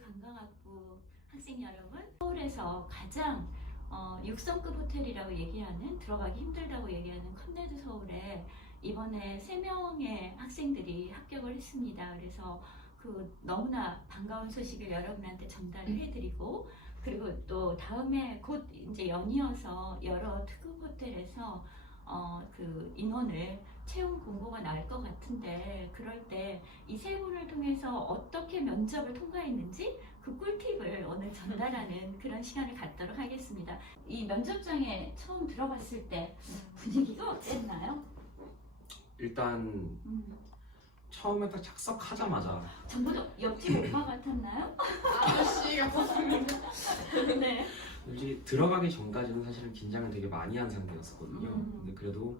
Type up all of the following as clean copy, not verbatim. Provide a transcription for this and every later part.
관광학부 학생 여러분, 서울에서 가장 6성급 호텔이라고 얘기하는, 들어가기 힘들다고 얘기하는 컨네드 서울에 이번에 3명의 학생들이 합격을 했습니다. 그래서 그 너무나 반가운 소식을 여러분한테 전달을 해드리고, 그리고 또 다음에 곧 이제 연이어서 여러 특급 호텔에서 그 인원을 채용 공고가 날 것 같은데, 그럴 때 이 3분을 통해서 어떻게 면접을 통과했는지 그 꿀팁을 오늘 전달하는 그런 시간을 갖도록 하겠습니다. 이 면접장에 처음 들어갔을 때 분위기가 어땠나요? 일단 처음에 딱 착석하자마자 전부 다 옆집 오빠 같았나요? 아저씨 같았습니다. 네. 솔직히 들어가기 전까지는 사실은 긴장을 되게 많이 한 상태였었거든요. 근데 그래도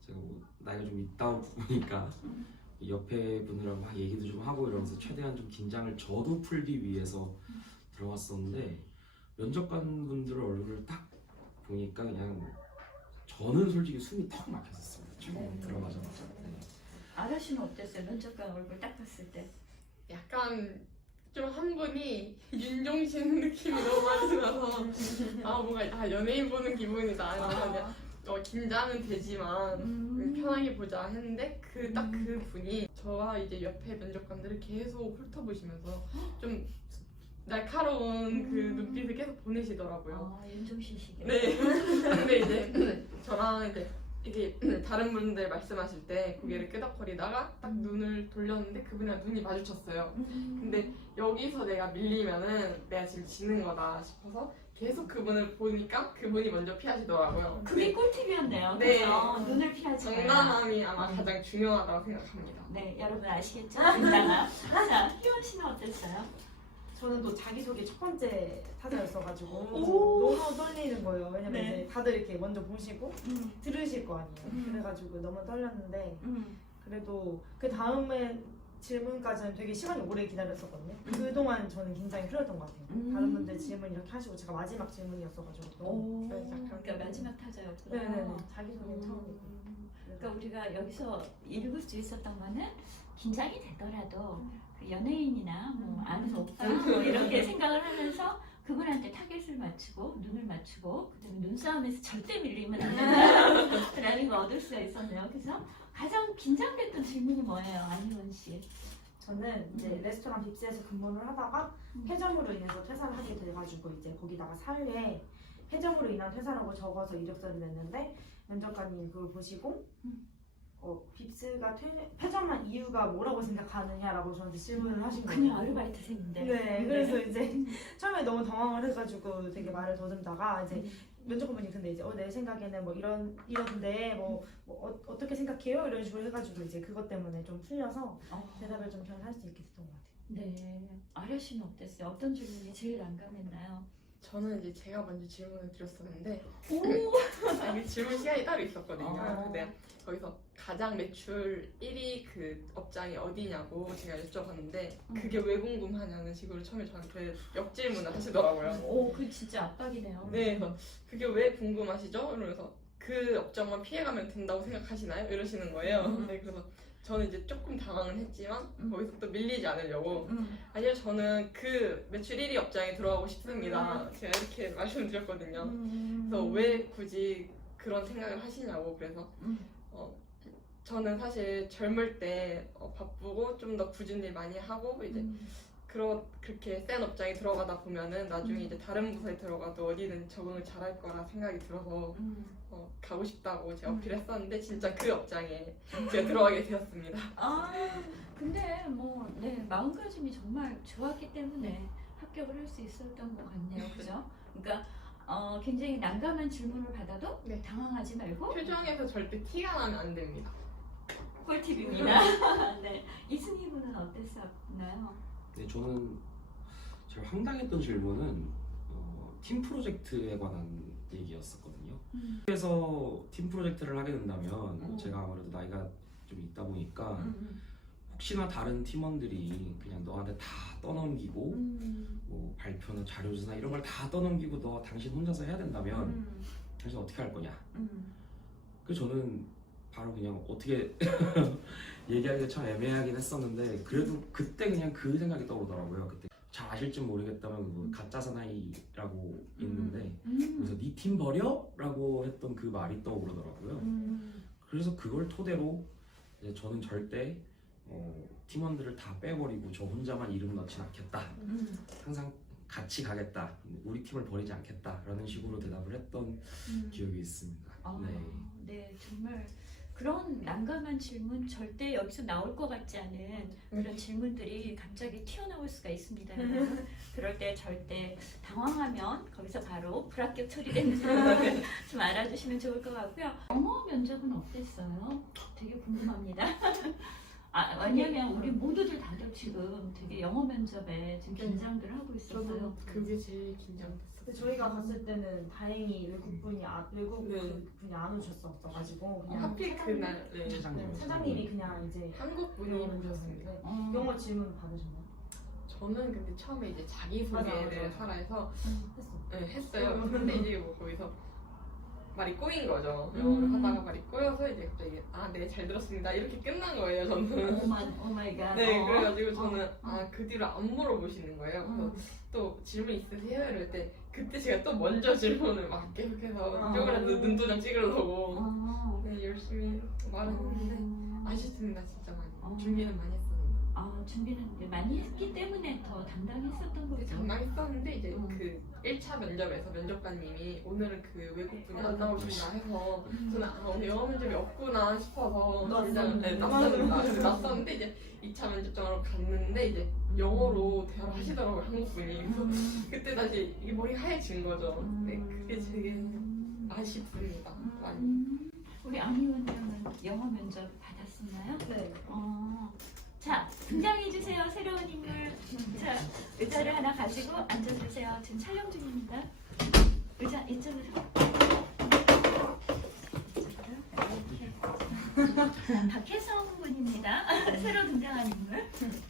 제가 뭐 나이가 좀 있다 보니까 옆에 분들하고 막 얘기도 좀 하고 이러면서 최대한 좀 긴장을 저도 풀기 위해서 들어갔었는데, 면접관 분들 얼굴을 딱 보니까 그냥 저는 솔직히 숨이 턱 막혔었습니다. 처음 들어가자마자. 네. 아저씨는 어땠어요? 면접관 얼굴 딱 봤을 때. 약간 좀 한 분이 윤종신 느낌이 너무 많이 나서 뭔가 연예인 보는 기분이다. 아니면 긴장은 되지만 편하게 보자 했는데 딱 그 분이 저와 이제 옆에 면접관들을 계속 훑어보시면서 좀 날카로운 그 눈빛을 계속 보내시더라고요. 윤종신 씨게. 네. 근데 이제 저랑 이제 이게 다른 분들 말씀하실 때 고개를 끄덕거리다가 딱 눈을 돌렸는데 그분이랑 눈이 마주쳤어요. 근데 여기서 내가 밀리면은 내가 지금 지는 거다 싶어서 계속 그분을 보니까 그분이 먼저 피하시더라고요. 그게 꿀팁이었네요. 네. 그래서 눈을 피하지 마라. 정당함이 아마 가장 중요하다고 생각합니다. 네, 여러분 아시겠죠? 정당함. 자, 희원 씨는 어땠어요? 저는 또 자기소개 첫 번째 타자였어가지고 오. 너무 떨리는 거예요. 왜냐면 네. 이제 다들 이렇게 먼저 보시고 들으실 거 아니에요. 그래가지고 너무 떨렸는데 그래도 그 다음에 질문까지는 되게 시간이 오래 기다렸었거든요. 그동안 저는 긴장이 풀렸던 것 같아요. 다른 분들 질문 이렇게 하시고 제가 마지막 질문이었어가지고 오, 그래서 약간 그러니까 마지막 타자였구나. 네네네. 자기소개는 처음이고. 그러니까 우리가 여기서 읽을 수 있었던 거는 긴장이 되더라도 그 연예인이나 뭐 아는 오빠 뭐 이렇게 생각을 하면서 그분한테 타겟을 맞추고 눈을 맞추고 그다음에 눈싸움에서 절대 밀리면 안 된다라는 걸 얻을 수가 있었네요. 그래서 가장 긴장됐던 질문이 뭐예요, 안희원 씨? 저는 이제 레스토랑 빕스에서 근무를 하다가 폐점으로 인해서 퇴사를 하게 돼가지고 이제 거기다가 사회에 폐점으로 인한 퇴사라고 적어서 이력서를 냈는데 면접관님 그걸 보시고 빕스가 폐점한 이유가 뭐라고 생각하느냐라고 저한테 질문을 하신 거예요. 그냥 아르바이트생인데. 네, 그래서 이제 처음에 너무 당황을 해가지고 되게 말을 더듬다가 이제 면접관분이 근데 이제 내 생각에는 뭐 이런데 어떻게 생각해요? 이런 식으로 해가지고 이제 그것 때문에 좀 풀려서 대답을 좀 잘 할 수 있게 됐던 것 같아요. 네. 아려 씨는 어땠어요? 어떤 질문이 제일 난감했나요? 저는 이제 제가 먼저 질문을 드렸었는데 오. 이게 질문 시간이 따로 있었거든요. 어. 근데 거기서 가장 매출 1위 그 업장이 어디냐고 제가 여쭤봤는데 그게 왜 궁금하냐는 식으로 처음에 저한테 역질문을 하시더라고요. 오, 그 진짜 압박이네요. 네, 그래서 그게 왜 궁금하시죠? 이러면서 그 업장만 피해가면 된다고 생각하시나요? 이러시는 거예요. 네, 그래서 저는 이제 조금 당황은 했지만 거기서 또 밀리지 않으려고 아니요, 저는 그 매출 1위 업장에 들어가고 싶습니다. 제가 이렇게 말씀드렸거든요. 그래서 왜 굳이 그런 생각을 하시냐고. 그래서 저는 사실 젊을 때 바쁘고 좀 더 굳은 일 많이 하고 이제 그렇게 센 업장에 들어가다 보면은 나중에 이제 다른 부서에 들어가도 어디든 적응을 잘할 거라 생각이 들어서 가고 싶다고 제가 어필했었는데 진짜 그 업장에 제가 들어가게 되었습니다. 아, 근데 뭐, 네, 마음가짐이 정말 좋았기 때문에 합격을 할 수 있었던 것 같네요. 그죠? 그러니까, 굉장히 난감한 질문을 받아도 네. 당황하지 말고 표정에서 절대 티가 나면 안 됩니다. 꿀팁입니다. 네. 이승희 군은 어땠었나요? 네, 저는 제가 황당했던 질문은 팀 프로젝트에 관한 얘기였었거든요. 그래서 팀 프로젝트를 하게 된다면 제가 아무래도 나이가 좀 있다 보니까 혹시나 다른 팀원들이 그냥 너한테 다 떠넘기고 뭐 발표나 자료조사 이런 걸 다 떠넘기고 당신 혼자서 해야 된다면 당신 어떻게 할 거냐. 그래서 저는 바로 그냥 어떻게 얘기하기가 참 애매하긴 했었는데 그래도 그때 그냥 그 생각이 떠오르더라고요. 그때 잘 아실지 모르겠다면 뭐 가짜 사나이라고 있는데 음. 그래서 네 팀 버려? 라고 했던 그 말이 떠오르더라고요. 그래서 그걸 토대로 이제 저는 절대 팀원들을 다 빼버리고 저 혼자만 이름 넣진 않겠다. 항상 같이 가겠다. 우리 팀을 버리지 않겠다라는 식으로 대답을 했던 기억이 있습니다. 네. 네, 정말 그런 난감한 질문 절대 여기서 나올 것 같지 않은 그런 질문들이 갑자기 튀어나올 수가 있습니다. 그럴 때 절대 당황하면 거기서 바로 불합격 처리되는 걸 좀 알아주시면 좋을 것 같고요. 영어 면접은 어땠어요? 되게 궁금합니다. 왜냐면 우리 모두들 다들 지금 되게 영어 면접에 지금 긴장들 하고 있었어요. 저도 그게 제일 긴장됐어요. 근데 저희가 갔을 때는 다행히 외국분이 안 오셨었어가지고 그냥 하필 그날 네. 사장님이 그냥 이제 한국 분이 오셨습니다. 영어 질문 받으셨나요? 저는 근데 처음에 이제 자기소개를 맞아. 하라 해서 했어. 네, 했어요. 근데 이제 뭐 거기서 말이 꼬인 거죠. 영어를 하다가 말이 꼬여서 이제 갑자기 네, 잘 들었습니다. 이렇게 끝난 거예요, 저는. 오 마이 갓. 네, 그래가지고 저는 그 뒤로 안 물어보시는 거예요. 그래서 또 질문 있으세요? 이럴 때 그때 제가 또 먼저 질문을 막 계속해서 쪼그라서 눈도장 찍으려고 네, 열심히 말했는데 아쉽습니다, 진짜 많이. 준비는 많이 했었는데. 준비는 이제 많이 했기 때문에 더 당당했었던 근데 거죠. 장난했었는데 이제 그 1차 면접에서 면접관님이 오늘은 그 외국분이 안 나오신다 해서 저는 오늘 영어 면접이 없구나 싶어서 낯섰는데 이제 2차 면접장으로 갔는데 이제 영어로 대화를 하시더라고요, 한국분이. 그래서 그때 다시 이 머리 하얘진 거죠. 네, 그게 되게 아쉽습니다, 많이. 우리 안희원님은 영어 면접 받았었나요? 네. 자, 등장해주세요. 새로운 인물. 자, 의자를 하나 가지고 앉아주세요. 지금 촬영 중입니다. 의자 이쪽으로. 박혜성 군입니다. 새로 등장한 인물.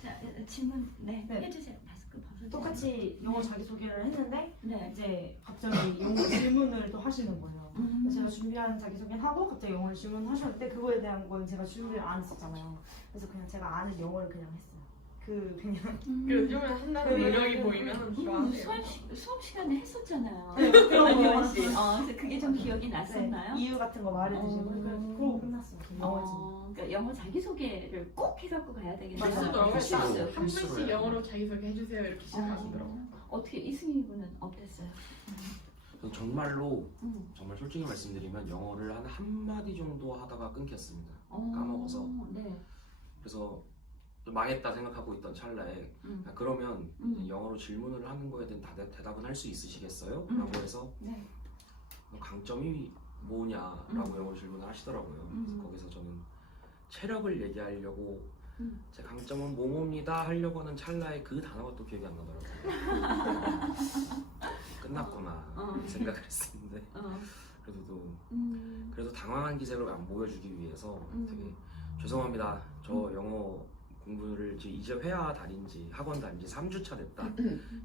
자, 질문 네. 해주세요. 마스크 벗어주세요. 똑같이 영어 자기소개를 했는데 네. 이제 갑자기 영어 질문을 또 하시는 거예요. 그래서 제가 준비한 자기소개를 하고 갑자기 영어 질문하셨는데 그거에 대한 건 제가 준비를 안 했었잖아요. 그래서 그냥 제가 아는 영어를 그냥 했어요. 그냥 그래서 요즘에 한다는 노력이 보이면 좋아하세요. 수업 시간에 했었잖아요. 그런 안희원 거 씨. 그래서 그게 좀 기억이 났었나요? 이유 같은 거 말해주시고 그러고 끝났어요. 영어 질문. 그러니까 영어 자기소개를 꼭 해갖고 가야 되겠네요. 필수더라고요. 필수. 한 필수로 분씩 해야 영어로 자기소개 해주세요 이렇게 시작하시더라고요. 어떻게 이승희 군은 어땠어요? 정말로 정말 솔직히 말씀드리면 영어를 한 한마디 정도 하다가 끊겼습니다. 까먹어서. 네. 그래서 망했다 생각하고 있던 찰나에 그러면 이제 영어로 질문을 하는 거에 대한 대답은 할 수 있으시겠어요? 라고 해서 네. 강점이 뭐냐라고 영어로 질문을 하시더라고요. 그래서 거기서 저는 체력을 얘기하려고 제 강점은 뭐뭐입니다 하려고 하는 찰나에 그 단어가 또 기억이 안 나더라고요. 끝났구나 이 생각을 했었는데 그래도 당황한 기색을 안 보여주기 위해서 되게 죄송합니다. 저 영어 공부를 이제 회화 다닌 지 학원 다닌 지 3주차 됐다.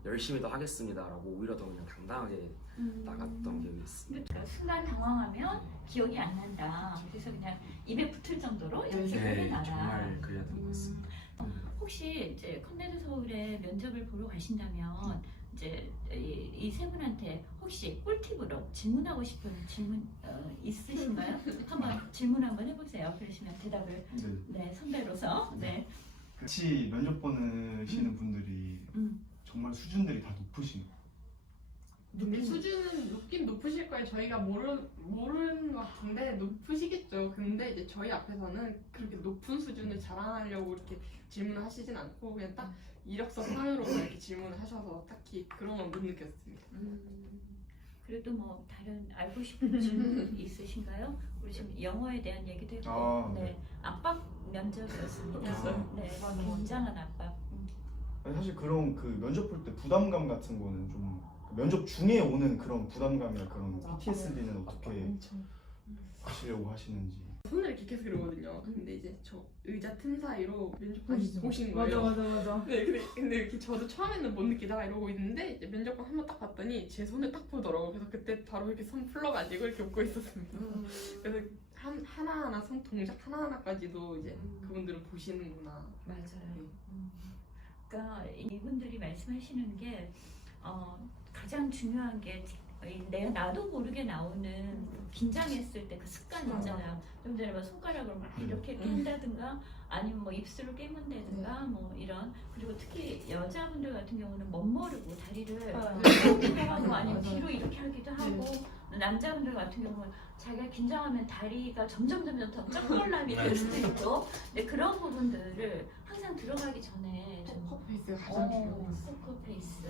열심히 더 하겠습니다 라고 오히려 더 그냥 당당하게 나갔던 기억이 있습니다. 그러니까 순간 당황하면 기억이 안 난다. 그래서 그냥 입에 붙을 정도로 연습을 해놔라. 정말 그래야 되는 것 같습니다. 혹시 이제 컴레드 서울에 면접을 보러 가신다면 이제 이 세 분한테 혹시 꿀팁으로 질문하고 싶은 질문 있으신가요? 한번 질문 한번 해보세요. 그러시면 대답을 네 선배로서 네. 같이 면접 보시는 분들이 정말 수준들이 다 높으신 근데 수준은 높긴 높으실 거예요. 저희가 모르는 것 같은데 높으시겠죠. 근데 이제 저희 앞에서는 그렇게 높은 수준을 자랑하려고 이렇게 질문을 하시진 않고 그냥 딱 이력서 상으로 이렇게 질문을 하셔서 딱히 그런 건 못 느꼈습니다. 그래도 뭐 다른 알고 싶은 질문 있으신가요? 우리 지금 영어에 대한 얘기도 했고 네 압박 면접이었습니다. 네 굉장한 압박. 사실 그런 그 면접 볼 때 부담감 같은 거는 좀 면접 중에 오는 그런 부담감이나 그런 PTSD는 어떻게 하시려고 하시는지. 손을 이렇게 계속 이러거든요. 근데 이제 저 의자 틈 사이로 면접관이 보신 거예요. 맞아. 네, 근데 이렇게 저도 처음에는 못 느끼다가 이러고 있는데 이제 면접관 한 번 딱 봤더니 제 손을 딱 보더라고요. 그래서 그때 바로 이렇게 손 풀러가지고 이렇게 웃고 있었습니다. 그래서 하나하나 손 동작 하나하나까지도 이제 그분들은 보시는구나. 맞아요. 그러니까 이분들이 말씀하시는 게 가장 중요한 게 나도 모르게 나오는 긴장했을 때 그 습관 있잖아요. 좀 전에 뭐 손가락으로 막 이렇게 깬다든가 아니면 뭐 입술을 깨문다든가 뭐 이런. 그리고 특히 여자분들 같은 경우는 멋모르고 다리를 이렇게 하고 아니면 뒤로 이렇게 하기도 하고 남자분들 같은 경우는 자기가 긴장하면 다리가 점점 더 쩍벌남이 될 수도 있고 근데 그런 부분들을 항상 들어가기 전에 좀 포커페이스가 가장 중요해요. 포커페이스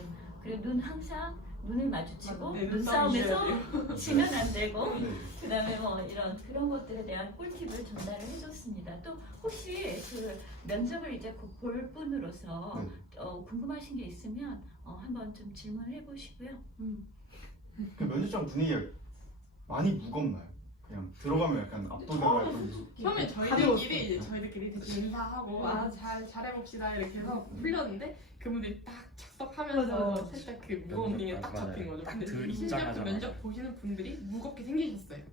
그리고 눈 항상 눈을 마주치고 네, 눈싸움에서 지면 안 되고 네. 그다음에 뭐 이런 그런 것들에 대한 꿀팁을 전달을 해줬습니다. 또 혹시 그 면접을 이제 곧 볼 분으로서 네. 궁금하신 게 있으면 한번 좀 질문을 해보시고요. 그 면접장 분위기가 많이 무겁나요? 그냥 들어가면 약간 압도되고 약간 처음에 저희들끼리 대충 인사하고 잘해봅시다 이렇게 해서 풀렸는데 그분들이 딱 착석하면서 살짝 그 무거운 분위기가 딱 잡힌 거죠. 딱 근데 그 실제로 그 입장하자마자. 면접 보시는 분들이 무겁게 생기셨어요.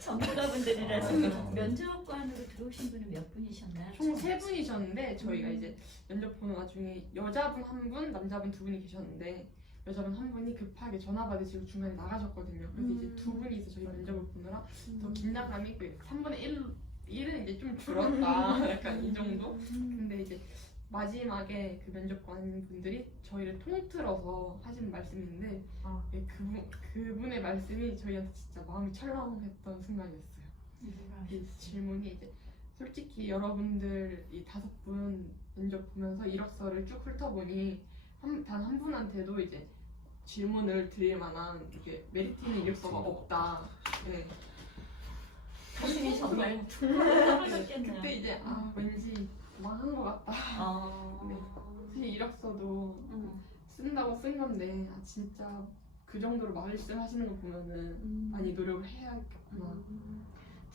전문가분들이라서 면접관으로 들어오신 분은 몇 분이셨나요? 총 3분이셨는데 저희가 이제 면접 보는 와중에 여자분 1분, 남자분 2분이 계셨는데 여자분 1분이 급하게 전화 받으시고 중간에 나가셨거든요. 그래서 이제 2분이서 저희 면접을 보느라 더 긴장감이 그 3분의 1은 이제 좀 줄었다 약간 이 정도? 근데 이제 마지막에 그 면접관 분들이 저희를 통틀어서 하신 말씀이 있는데 예, 그분의 말씀이 저희한테 진짜 마음이 철렁했던 순간이었어요. 이 질문이 이제 솔직히 여러분들 이 5분 면접 보면서 이력서를 쭉 훑어보니 단 한 분한테도 이제 질문을 드릴 만한 이렇게 메리트 있는 이력서가 없다. 네. 가슴이 정말 네. 그때 이제 왠지 망한 것 같다. 네. 사실 이력서도 쓴다고 쓴 건데 진짜 그 정도로 말씀하시는 거 보면은 많이 노력을 해야겠구나.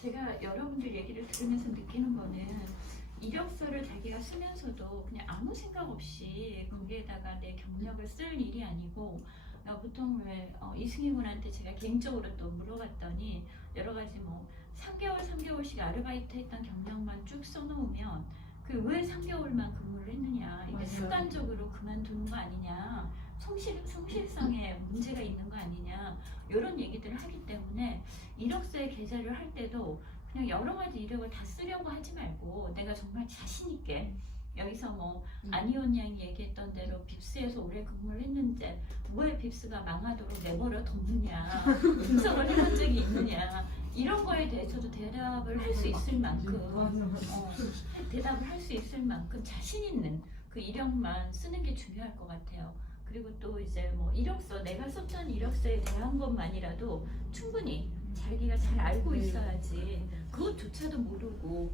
제가 여러분들 얘기를 들으면서 느끼는 거는 이력서를 자기가 쓰면서도 그냥 아무 생각 없이 거기에다가 내 경력을 쓸 일이 아니고 보통 왜 이승희 군한테 제가 개인적으로 또 물어봤더니 여러 가지 뭐 3개월씩 아르바이트 했던 경력만 쭉 써놓으면 그 왜 3개월만 근무를 했느냐 이게 맞아요. 습관적으로 그만두는 거 아니냐 성실성에 문제가 있는 거 아니냐 이런 얘기들을 하기 때문에 이력서에 게재를 할 때도 그냥 여러 가지 이력을 다 쓰려고 하지 말고 내가 정말 자신 있게 여기서 뭐 안희원 양이 얘기했던 대로 빕스에서 오래 근무를 했는데 왜 빕스가 망하도록 내버려 뒀느냐 분석을 해본 적이 있느냐 이런 거에 대해서도 대답을 할 수 있을 만큼 대답을 할 수 있을 만큼 자신 있는 그 이력만 쓰는 게 중요할 것 같아요. 그리고 또 이제 뭐 이력서 내가 썼던 이력서에 대한 것만이라도 충분히 자기가 잘 알고 있어야지 그것조차도 모르고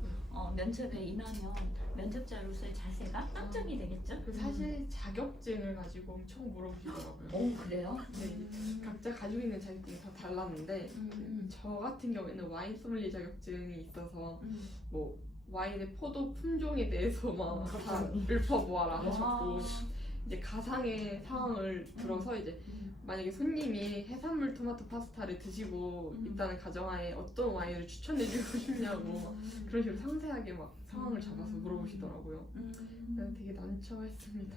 면접에 임하면 면접자로서의 자세가 빵점이 되겠죠? 사실 자격증을 가지고 엄청 물어보시더라고요. 오 그래요? 네, 각자 가지고 있는 자격증이 다 달랐는데 저 같은 경우에는 와인 소믈리에 자격증이 있어서 뭐 와인의 포도 품종에 대해서 막 다 읊어보아라 하셨고 이제 가상의 상황을 들어서 이제 만약에 손님이 해산물 토마토 파스타를 드시고 있다는 가정하에 어떤 와인을 추천해주고 싶냐고 그런 식으로 상세하게 막 상황을 잡아서 물어보시더라고요. 그래서 되게 난처했습니다.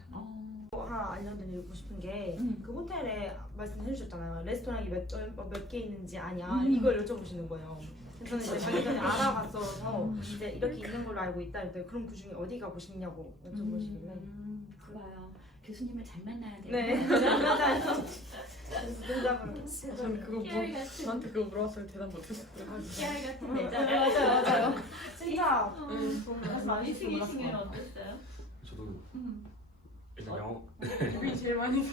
하나 알려드리고 싶은 게 그 호텔에 말씀해 주셨잖아요. 레스토랑이 몇 개 있는지 아냐 이걸 여쭤보시는 거예요. 저는 이제 자기 전에 알아봤어서 이제 이렇게 있는 걸로 알고 있다 했는데 그럼 그 중에 어디 가고 싶냐고 여쭤보시길래 그거요. 교수님을 잘 만나야 돼요. 네 맞아요. 그래서 대답을 저는 그거 깨알 같은 저한테 그거 물어봤어요. 대답 못했어요. 깨알 같은 네, 내자. 맞아요. 진짜 이승희 씨는 어땠어요? 저도 일단 영어 우리 제일 많이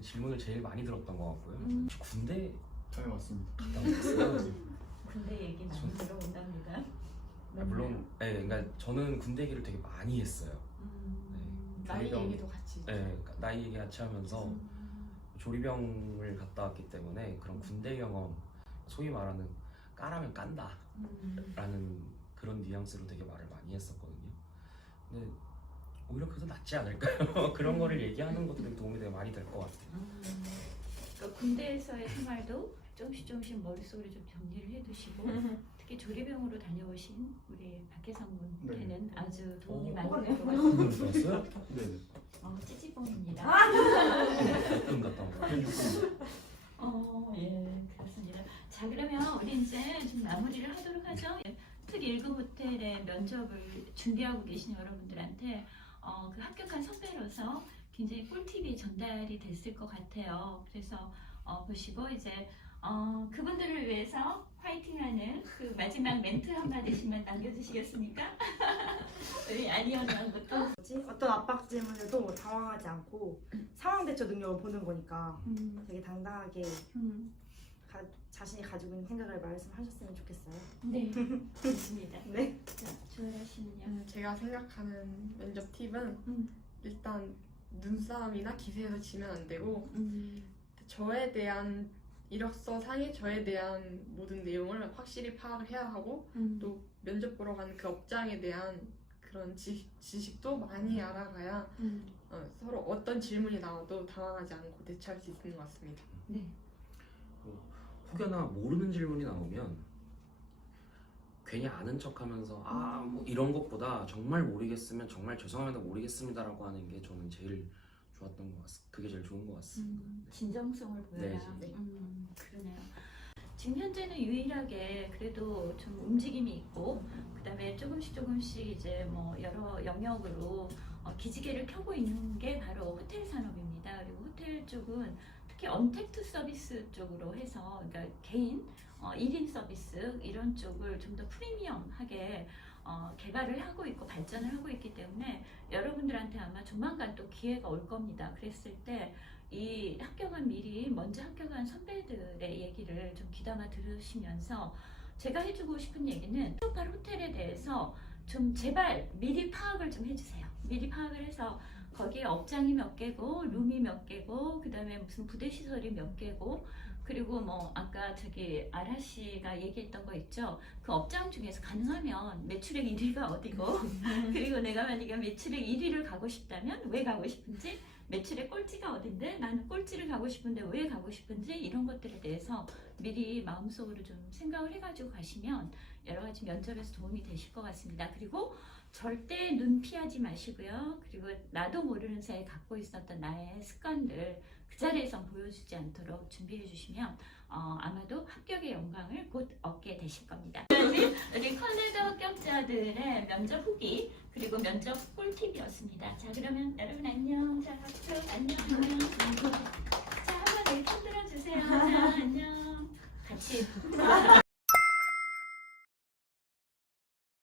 질문을 제일 많이 들었던 것 같고요. 저 군대 다녀왔습니다. 갔다 왔어요. 군대 얘기 많이 들어온답니다. 물론, 네, 그러니까 저는 군대 얘기를 되게 많이 했어요. 나이 조리병, 얘기도 같이. 네, 그러니까 나이 얘기 같이 하면서 조리병을 갔다 왔기 때문에 그런 군대 경험, 소위 말하는 까라면 깐다 라는 그런 뉘앙스로 되게 말을 많이 했었거든요. 근데 오히려 그래도 낫지 않을까요? 그런 거를 얘기하는 것도 되게 도움이 되게 많이 될 것 같아요. 그 군대에서의 생활도 조금씩 머릿속으로 좀 정리를 해두시고 특히 조리병으로 다녀오신 우리 박혜성 분께는 아주 도움이 많이 될 것 같습니다. 분들 좋았어요? 네. 찌찌뽕입니다. 예쁜 갔다 온 거. 예, 그렇습니다. 자, 그러면 우리 이제 좀 마무리를 하도록 하죠. 특 1급 호텔의 면접을 준비하고 계신 여러분들한테 그 합격한 선배로서 굉장히 꿀팁이 전달이 됐을 것 같아요. 그래서 보시고 이제 그분들을 위해서 화이팅하는 그 마지막 멘트 한마디씩만 남겨주시겠습니까? 우리 아니언니부터. 어떤 압박 질문에도 당황하지 않고 상황 대처 능력을 보는 거니까 되게 당당하게 자신이 가지고 있는 생각을 말씀하셨으면 좋겠어요. 네, 좋습니다. 네. 자, 조혜라 씨는요? 제가 생각하는 면접 팁은 일단 눈싸움이나 기세에서 지면 안 되고 저에 대한 이력서 상에 저에 대한 모든 내용을 확실히 파악을 해야 하고 또 면접 보러 가는 그 업장에 대한 그런 지식도 많이 알아가야 서로 어떤 질문이 나와도 당황하지 않고 대처할 수 있는 것 같습니다. 네. 혹여나 모르는 질문이 나오면 괜히 아는 척하면서 뭐 이런 것보다 정말 모르겠으면 정말 죄송합니다 모르겠습니다라고 하는 게 저는 제일 좋았던 것 같습니다. 그게 제일 좋은 것 같습니다. 진정성을 보여라. 네, 그러네요. 지금 현재는 유일하게 그래도 좀 움직임이 있고 그다음에 조금씩 이제 뭐 여러 영역으로 기지개를 켜고 있는 게 바로 호텔 산업입니다. 그리고 호텔 쪽은 특히 언택트 서비스 쪽으로 해서 그러니까 개인 1인 서비스 이런 쪽을 좀 더 프리미엄하게 개발을 하고 있고 발전을 하고 있기 때문에 여러분들한테 아마 조만간 또 기회가 올 겁니다. 그랬을 때 이 먼저 합격한 선배들의 얘기를 좀 귀담아 들으시면서 제가 해주고 싶은 얘기는 lokal 호텔에 대해서 좀 제발 미리 파악을 좀 해주세요. 미리 파악을 해서 거기에 업장이 몇 개고 룸이 몇 개고 그 다음에 무슨 부대 시설이 몇 개고 그리고 뭐 아까 저기 아라 씨가 얘기했던 거 있죠. 그 업장 중에서 가능하면 매출액 1위가 어디고 그리고 내가 만약에 매출액 1위를 가고 싶다면 왜 가고 싶은지 매출액 꼴찌가 어딘데 나는 꼴찌를 가고 싶은데 왜 가고 싶은지 이런 것들에 대해서 미리 마음속으로 좀 생각을 해가지고 가시면 여러 가지 면접에서 도움이 되실 것 같습니다. 그리고 절대 눈 피하지 마시고요. 그리고 나도 모르는 사이에 갖고 있었던 나의 습관들 그 자리에서 보여주지 않도록 준비해 주시면 아마도 합격의 영광을 곧 얻게 되실 겁니다. 우리 컬레드 합격자들의 면접 후기 그리고 면접 꿀팁이었습니다. 자, 그러면 여러분 안녕. 자, 박수 안녕. 자, 한번 여기 흔들어 주세요. 자, 안녕. 같이.